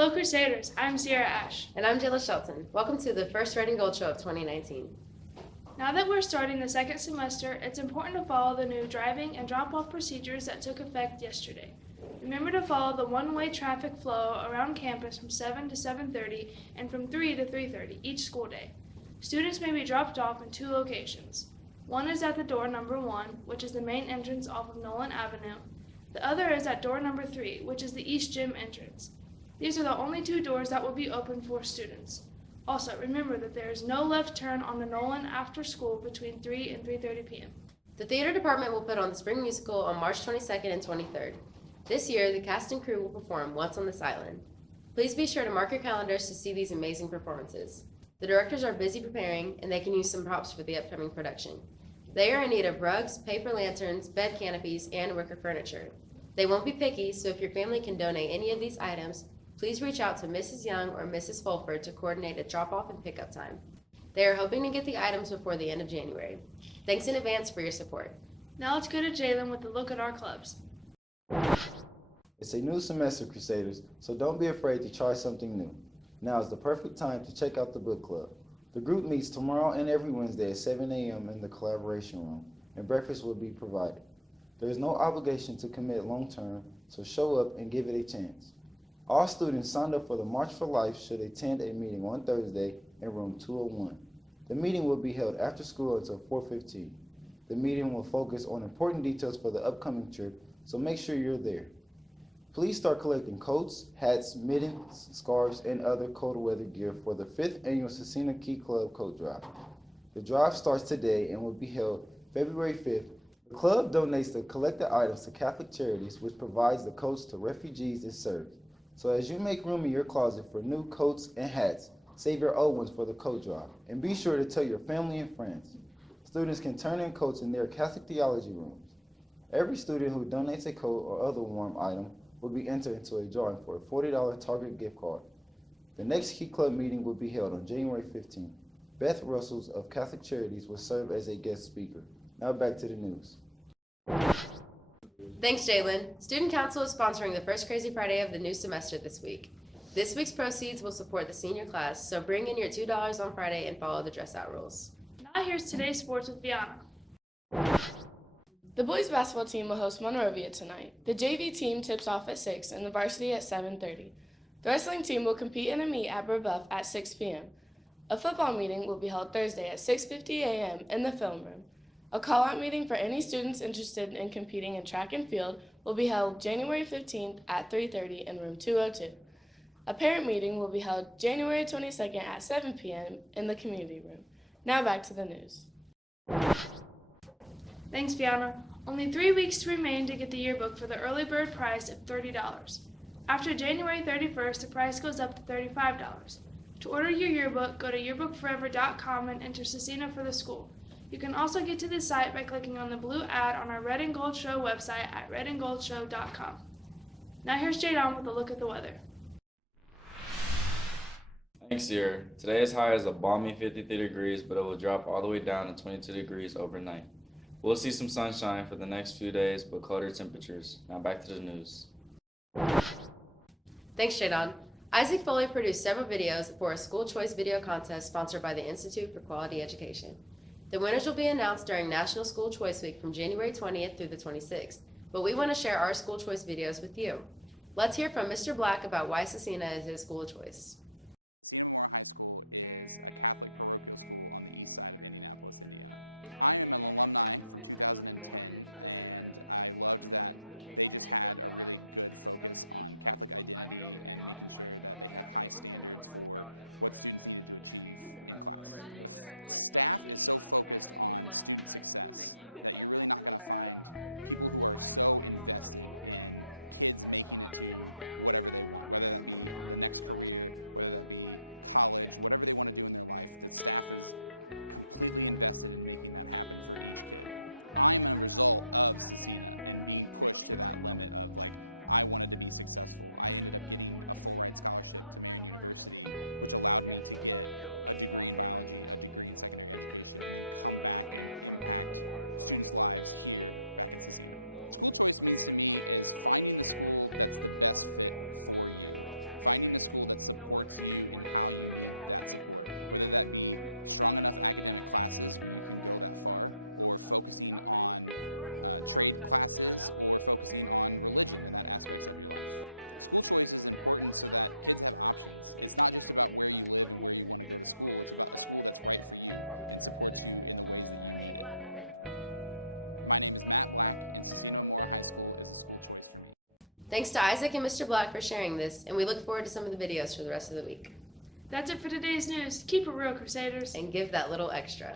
Hello Crusaders, I'm Sierra Ash. And I'm Jayla Shelton. Welcome to the first Red and Gold Show of 2019. Now that we're starting the second semester, it's important to follow the new driving and drop-off procedures that took effect yesterday. Remember to follow the one-way traffic flow around campus from 7 to 7:30 and from 3 to 3:30 each school day. Students may be dropped off in two locations. One is at the door number 1, which is the main entrance off of Nolan Avenue. The other is at door number 3, which is the East Gym entrance. These are the only two doors that will be open for students. Also, remember that there is no left turn on the Nolan after school between 3 and 3:30 p.m. The theater department will put on the spring musical on March 22nd and 23rd. This year, the cast and crew will perform Once on This Island. Please be sure to mark your calendars to see these amazing performances. The directors are busy preparing, and they can use some props for the upcoming production. They are in need of rugs, paper lanterns, bed canopies, and wicker furniture. They won't be picky, so if your family can donate any of these items, please reach out to Mrs. Young or Mrs. Fulford to coordinate a drop-off and pickup time. They are hoping to get the items before the end of January. Thanks in advance for your support. Now let's go to Jalen with a look at our clubs. It's a new semester, Crusaders, so don't be afraid to try something new. Now is the perfect time to check out the book club. The group meets tomorrow and every Wednesday at 7 a.m. in the collaboration room, and breakfast will be provided. There is no obligation to commit long-term, so show up and give it a chance. All students signed up for the March for Life should attend a meeting on Thursday in room 201. The meeting will be held after school until 4:15. The meeting will focus on important details for the upcoming trip, so make sure you're there. Please start collecting coats, hats, mittens, scarves, and other cold weather gear for the 5th annual Scecina Key Club Coat Drive. The drive starts today and will be held February 5th. The club donates the collected items to Catholic Charities, which provides the coats to refugees it serves. So as you make room in your closet for new coats and hats, save your old ones for the coat drive. And be sure to tell your family and friends. Students can turn in coats in their Catholic theology rooms. Every student who donates a coat or other warm item will be entered into a drawing for a $40 Target gift card. The next Key Club meeting will be held on January 15th. Beth Russells of Catholic Charities will serve as a guest speaker. Now back to the news. Thanks, Jalen. Student Council is sponsoring the first Crazy Friday of the new semester this week. This week's proceeds will support the senior class, so bring in your $2 on Friday and follow the dress-out rules. Now here's today's sports with Viana. The boys basketball team will host Monrovia tonight. The JV team tips off at 6 and the varsity at 7:30. The wrestling team will compete in a meet at Brebeuf at 6 p.m. A football meeting will be held Thursday at 6:50 a.m. in the film room. A call-out meeting for any students interested in competing in track and field will be held January 15th at 3:30 in room 202. A parent meeting will be held January 22nd at 7 p.m. in the community room. Now back to the news. Thanks, Fiona. Only 3 weeks to remain to get the yearbook for the early bird price of $30. After January 31st, the price goes up to $35. To order your yearbook, go to yearbookforever.com and enter Scecina for the school. You can also get to the site by clicking on the blue ad on our Red and Gold Show website at redandgoldshow.com. Now here's Jadon with a look at the weather. Thanks, Sierra. Today's high is a balmy 53 degrees, but it will drop all the way down to 22 degrees overnight. We'll see some sunshine for the next few days, but colder temperatures. Now back to the news. Thanks, Jadon. Isaac Foley produced several videos for a school choice video contest sponsored by the Institute for Quality Education. The winners will be announced during National School Choice Week from January 20th through the 26th, but we want to share our school choice videos with you. Let's hear from Mr. Black about why Scecina is his school choice. Scecina Memorial High School is a Catholic parochial school on the east side of Indianapolis, Indiana. I am an alumni from 2010, and I loved that they just had a really good focus on Catholic identity and making sure that they had high standards for what students needed to achieve in class. The staff is so focused on student success that you're really not going to find people who are so invested in kids making it to whatever they want, whether that be the next career, whether that be college, whatever they want to do in their life. The staff is completely invested in making that happen for each kid. I'm a result of Scecina and being pushed to that limit of like, I wanted to be successful. I ended up getting a full ride scholarship to Marian University, which allowed me to get a degree in biology, a degree in secondary education, and then come back and impact students' lives here back at Scecina. School choice means to me is finding the school that's the best fit for you. Finding a school that supports you in how you need that support, whether that be strong enough academic classes where you can go that far, or focusing on trade classes, or focusing on religion and that aspects of your life. School choice is important so that kids have options. It's not just about where you live and where you want to go to school, it's about a school that's right for you and supports you in the ways that you need it. My name is Matt Black, and Scecina Memorial High School is a school choice for me. Thanks to Isaac and Mr. Black for sharing this, and we look forward to some of the videos for the rest of the week. That's it for today's news. Keep it real, Crusaders. And give that little extra.